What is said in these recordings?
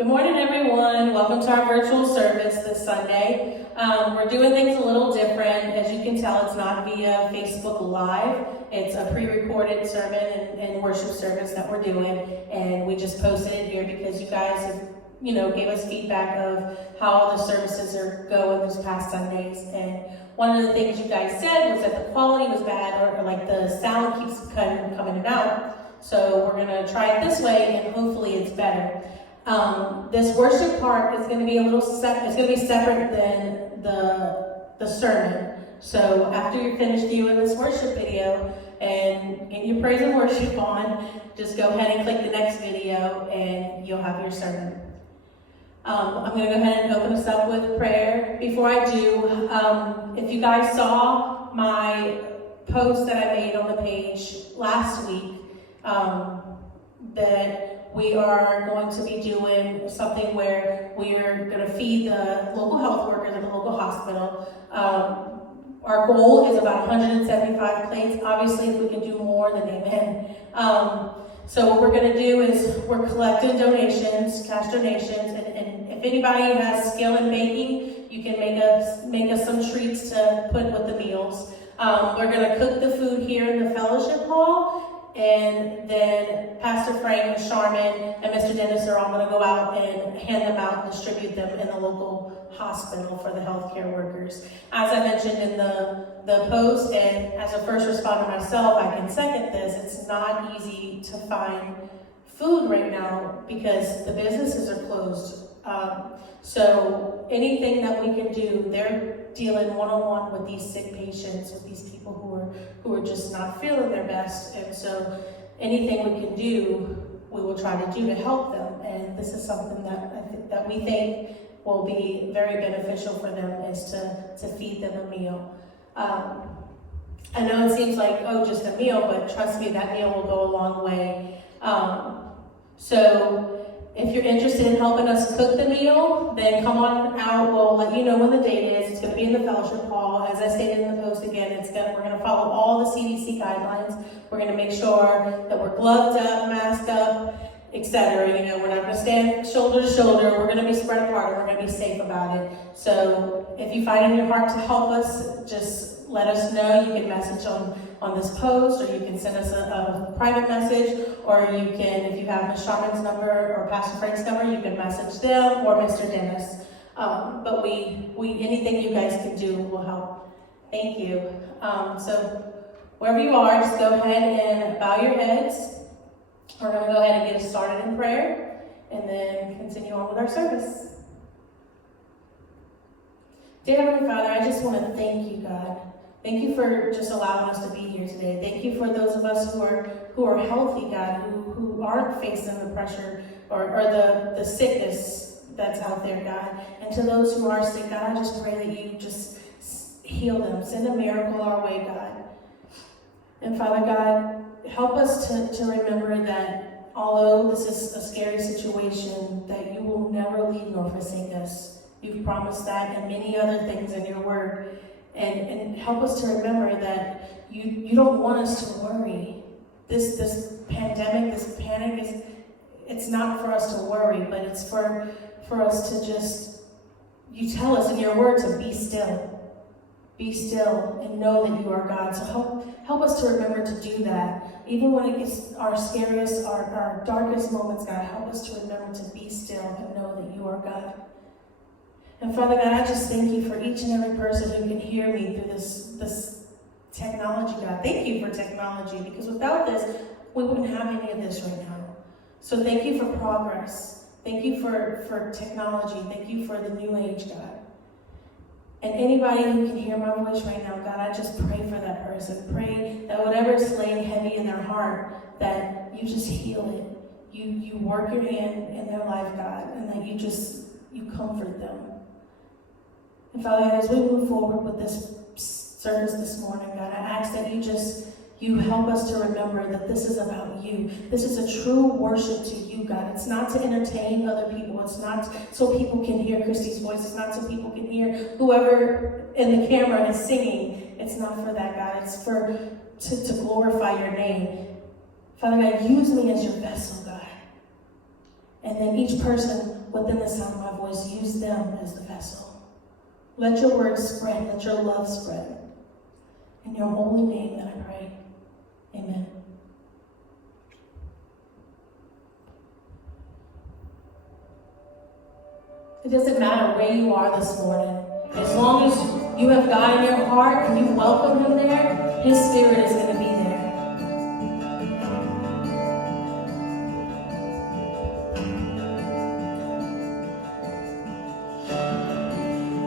Good morning, everyone. Welcome to our virtual service this Sunday. We're doing things a little different. As you can tell, it's not via Facebook Live. It's a pre-recorded sermon and worship service that we're doing, and we just posted it here because you guys have, gave us feedback of how the services are going this past Sundays. And one of the things you guys said was that the quality was bad, or like the sound keeps coming and out. So we're gonna try it this way, and hopefully it's better. This worship part is going to be it's going to be separate than the sermon. So after you're finished viewing this worship video and get your praise and worship on, just go ahead and click the next video and you'll have your sermon. I'm going to go ahead and open us up with prayer. Before I do, if you guys saw my post that I made on the page last week, that we are going to be doing something where we are going to feed the local health workers at the local hospital. Our goal is about 175 plates. Obviously, if we can do more, then amen. So what we're going to do is we're collecting donations, cash donations, and if anybody has skill in baking, you can make us some treats to put with the meals. We're going to cook the food here in the fellowship hall. And then Pastor Frank, Ms. Sharman, and Mr. Dennis are all going to go out and hand them out and distribute them in the local hospital for the healthcare workers. As I mentioned in the post, and as a first responder myself, I can second this. It's not easy to find food right now because the businesses are closed. So anything that we can do, they're dealing one-on-one with these sick patients, with these people who are just not feeling their best. And so anything we can do, we will try to do to help them. And this is something that we think will be very beneficial for them, is to feed them a meal. I know it seems like, just a meal, but trust me, that meal will go a long way. So if you're interested in helping us cook the meal, then come on out. We'll let you know when the date is. It's going to be in the fellowship hall. As I stated in the post again, we're going to follow all the CDC guidelines. We're going to make sure that we're gloved up, masked up, etc. We're not going to stand shoulder to shoulder. We're going to be spread apart, and we're going to be safe about it. So if you find in your heart to help us, just let us know. You can message on this post, or you can send us a private message, or you can, if you have Ms. Sharman's number or Pastor Frank's number, you can message them or Mr. Dennis. But we anything you guys can do will help. Thank you. So wherever you are, just go ahead and bow your heads. We're going to go ahead and get started in prayer, and then continue on with our service. Dear Heavenly Father, I just want to thank you, God. Thank you for just allowing us to be here today. Thank you for those of us who are healthy, God, who aren't facing the pressure or the sickness that's out there, God. And to those who are sick, God, I just pray that you just heal them. Send a miracle our way, God. And Father God, help us to remember that although this is a scary situation, that you will never leave nor forsake us. You've promised that and many other things in your word. And help us to remember that you don't want us to worry. This pandemic, this panic, it's not for us to worry, but it's for us to just, you tell us in your word to be still. Be still and know that you are God. So help us to remember to do that. Even when it gets our scariest, our darkest moments, God, help us to remember to be still and know that you are God. And Father God, I just thank you for each and every person who can hear me through this technology, God. Thank you for technology, because without this, we wouldn't have any of this right now. So thank you for progress. Thank you for technology. Thank you for the new age, God. And anybody who can hear my voice right now, God, I just pray for that person. Pray that whatever is laying heavy in their heart, that you just heal it. You work your hand in their life, God, and that you comfort them. And Father God, as we move forward with this service this morning, God, I ask that you help us to remember that this is about you. This is a true worship to you, God. It's not to entertain other people. It's not so people can hear Christy's voice. It's not so people can hear whoever in the camera is singing. It's not for that, God. It's to glorify your name. Father God, use me as your vessel, God. And then each person within the sound of my voice, use them as the vessel. Let your word spread. Let your love spread. In your holy name that I pray. Amen. It doesn't matter where you are this morning. As long as you have God in your heart and you welcome him there, his spirit is going to be there.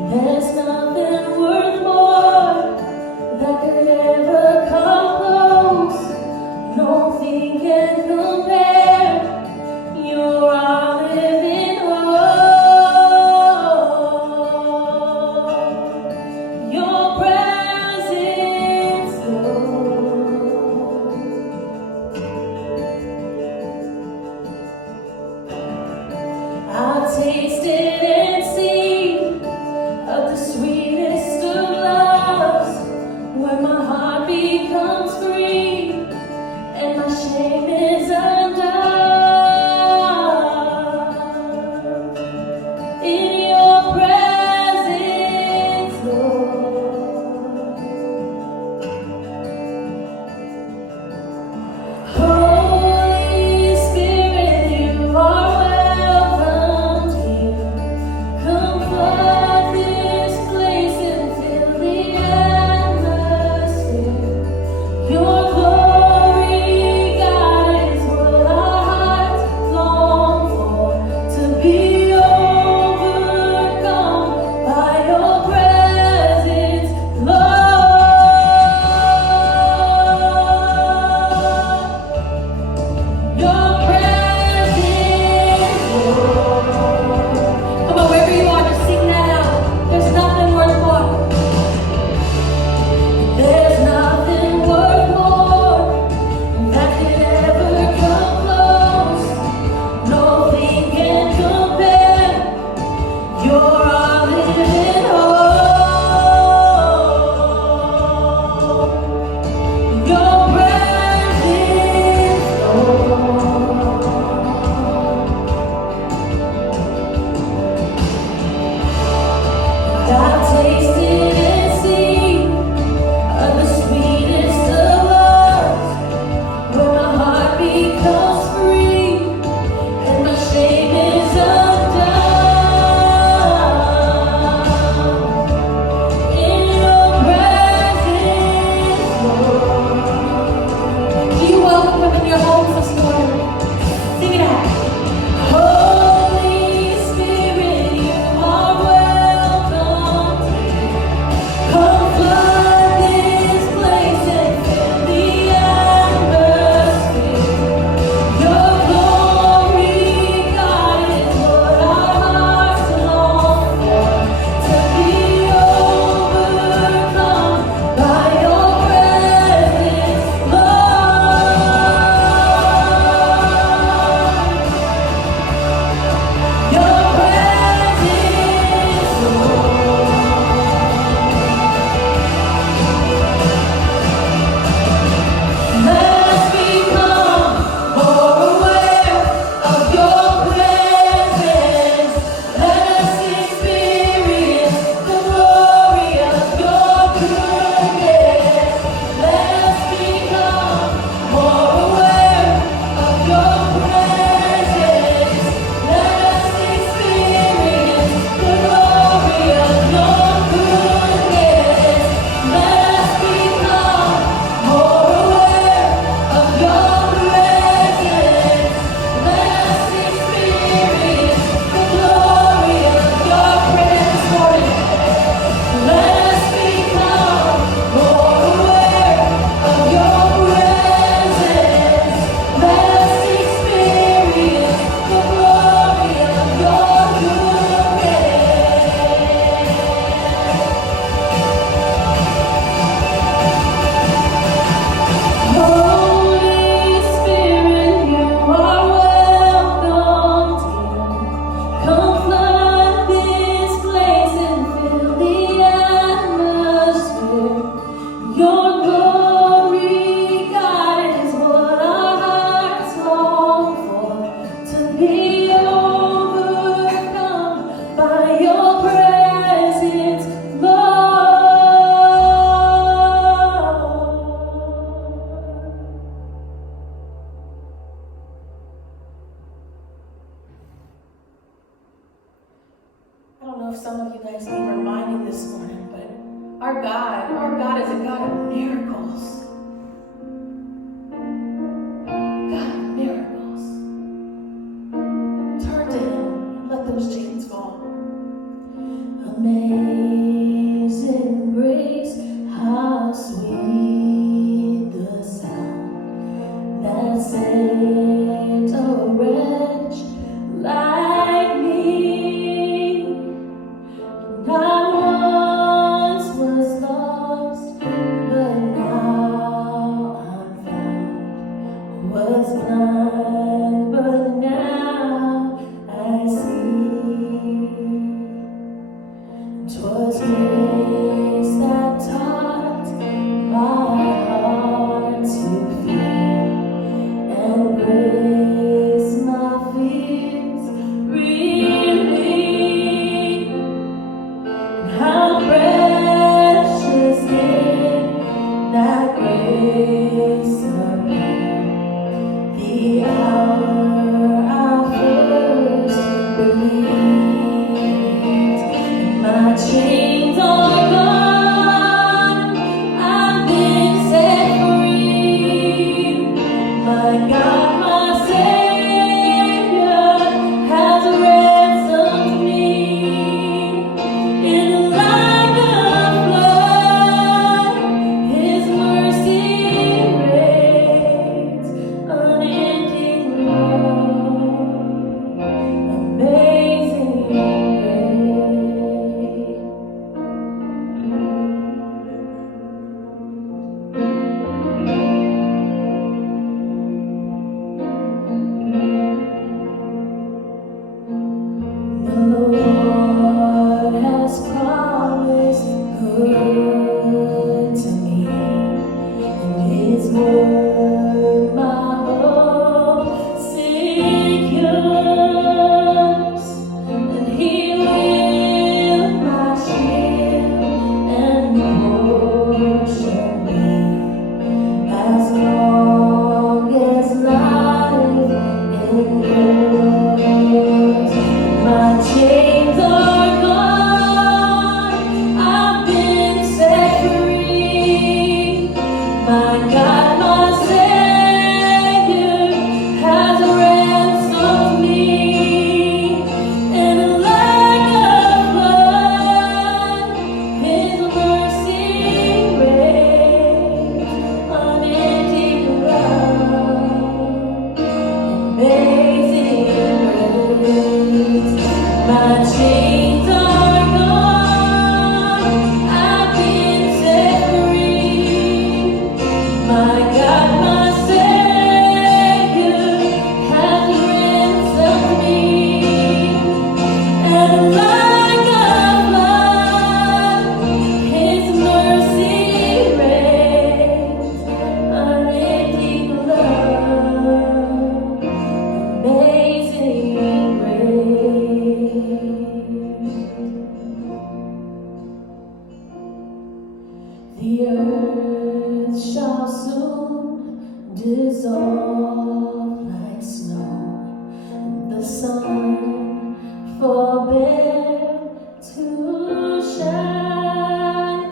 There's nothing worth more that could ever come close. Nothing can compare. You're our living hope. Your presence, Lord. I've tasted and seen of the sweetest of loves, where my heart becomes free and my shame is undone. In your presence, Lord. Holy Spirit, you are welcomed here. if some of you guys need reminding this morning, but our God is a God of miracles. God of miracles. Turn to Him and let those chains fall. Amazing grace, how sweet the sound that saved a wretch like me. I once was lost, but now I'm found. Was blind, but now I see. 'Twas grace that taught my heart to fear, and grace my fears relieved. How precious did that grace appear, the hour I first believed. My chains are gone, I've been set free. My God, my Savior, has ransomed me. In the light of flood, His mercy reigns, unending love, amazing grace. The Lord has promised good to me, and His word my hope secures, and He will my shield and portion be, as long as life endures. My chains are gone, I've been set free. My God, my Savior, has ransomed me. In a lake of blood, His mercy reigns, unending love, amazing grace. My chains are gone, I've been set free. My God, my Savior, has ransomed me. And like a flood, His mercy reigns, unending love, amazing grace. The earth shall soon dissolve like snow, the sun forbear to shine.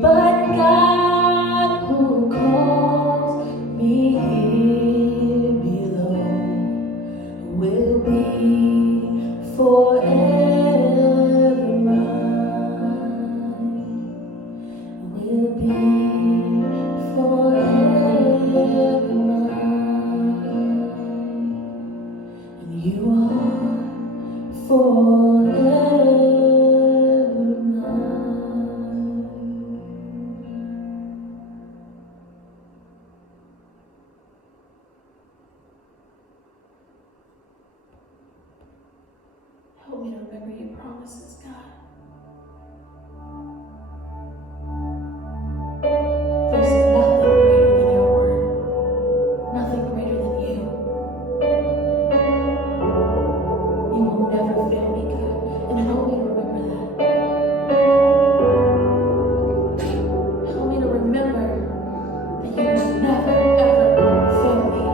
But God, who calls me here below, will be forever mine, will be forever mine. And you are forever mine. Help me to remember your promises, God. There's nothing greater than your word, nothing greater than you. You will never fail me, God, and help me to remember that. Help me to remember that you will never, ever fail me.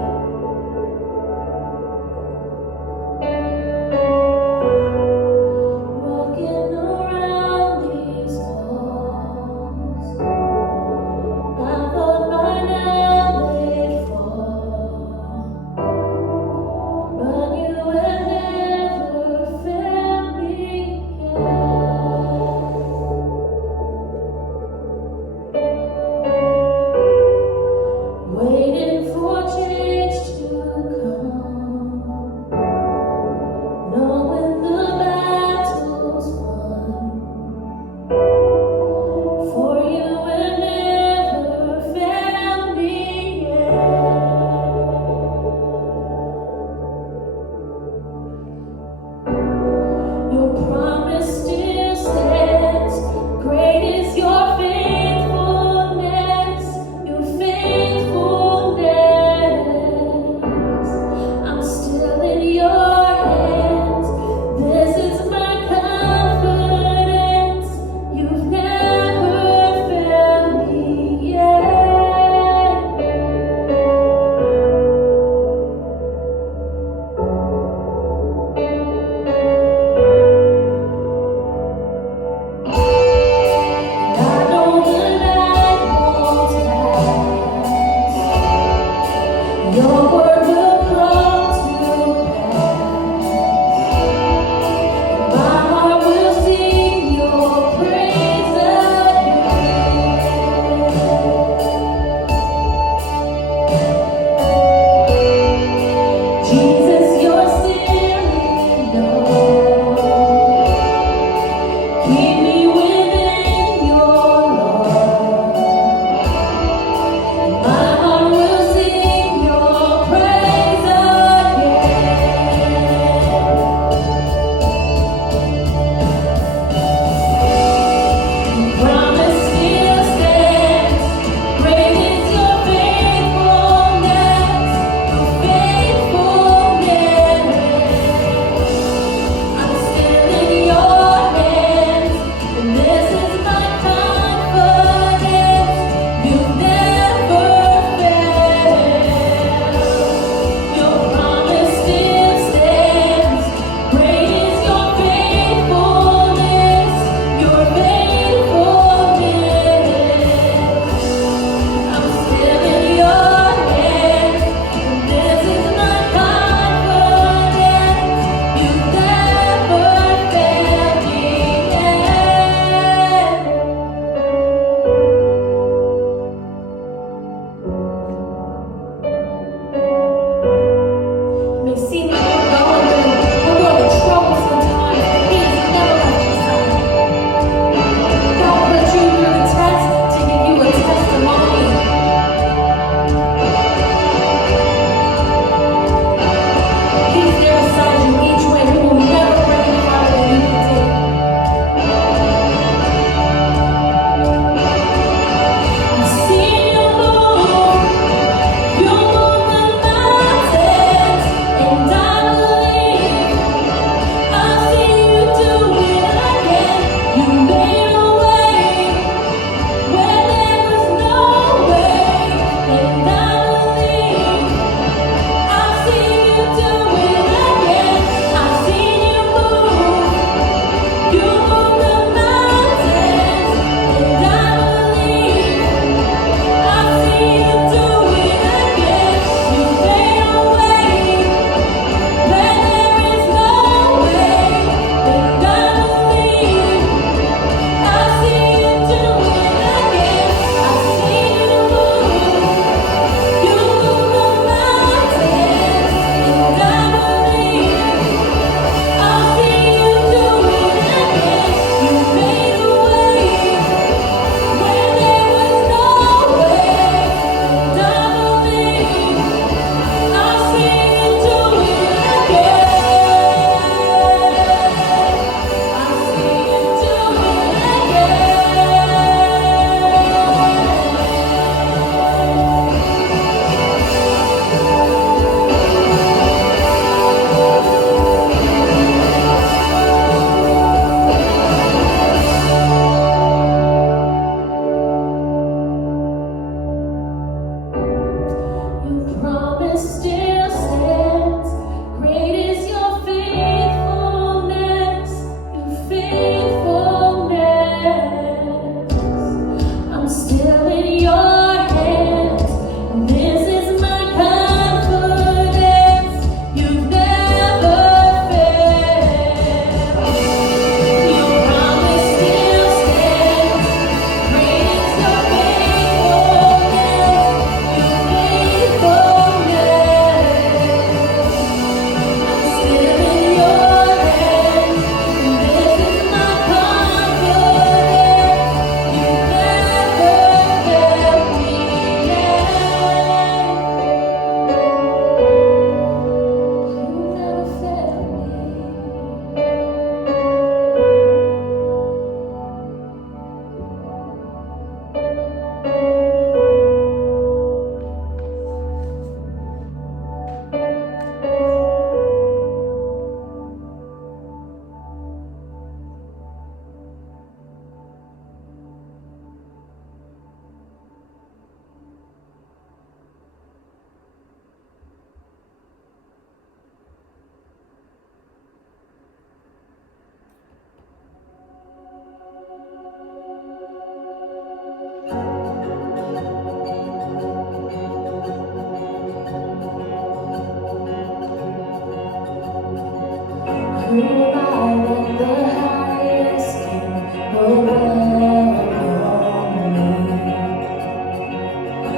Who am I that the highest king will welcome me?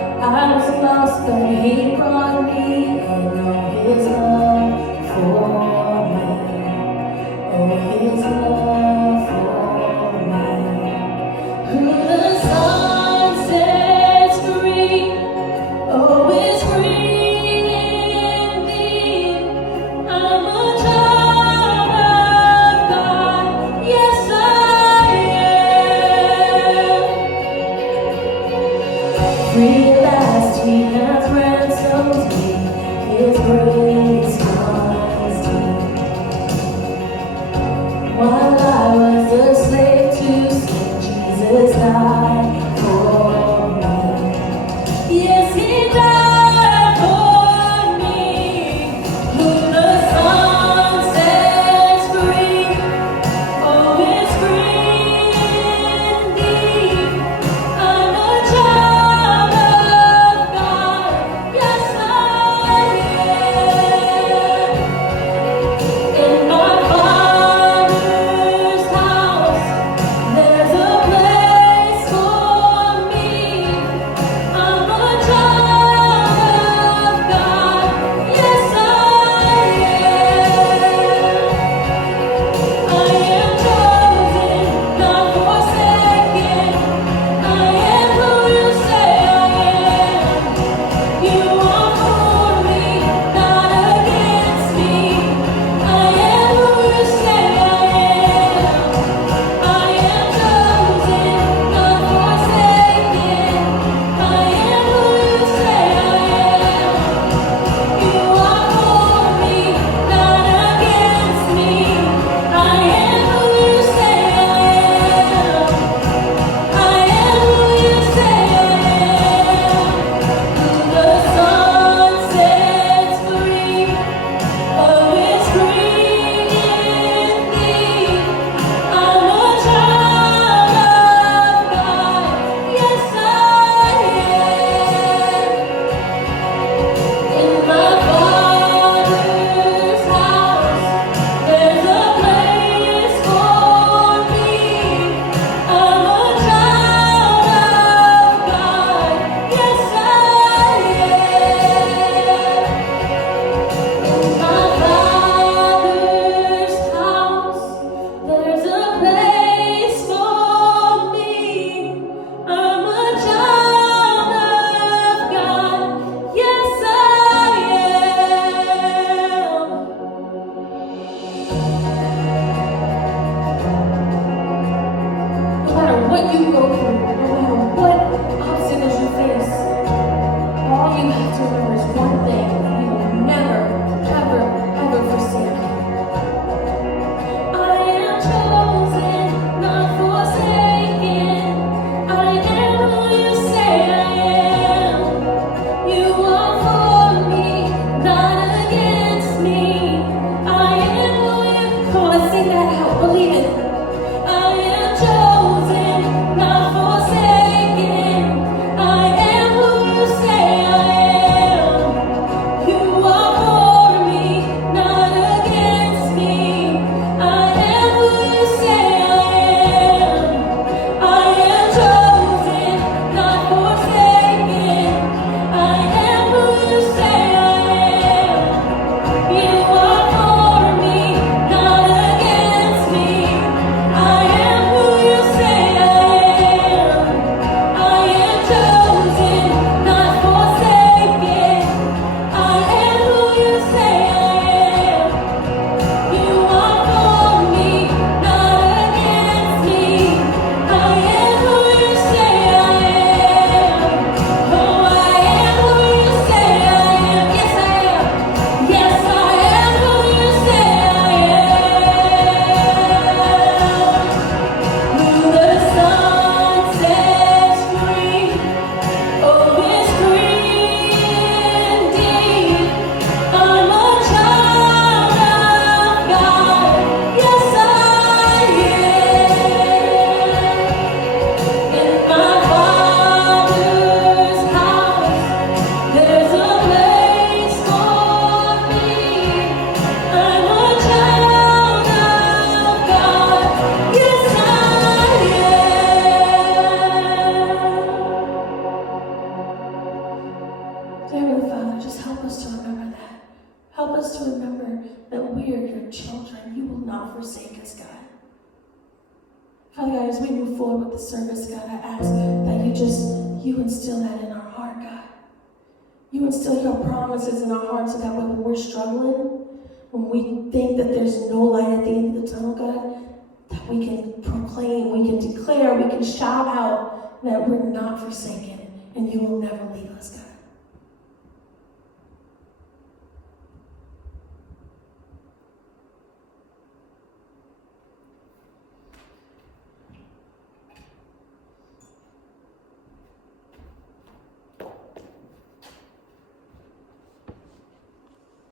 I was lost, but he brought me in. Oh, his love for me. Oh, his love for me. Who the sun sets free, oh, is free indeed. I'm a child of God, yes I am. Free at last, he has ransomed me, his grace runs deep. While I not forsake us, God. Father God, as we move forward with the service, God, I ask that you instill that in our heart, God. You instill your promises in our heart so that when we're struggling, when we think that there's no light at the end of the tunnel, God, that we can proclaim, we can declare, we can shout out that we're not forsaken and you will never leave us, God.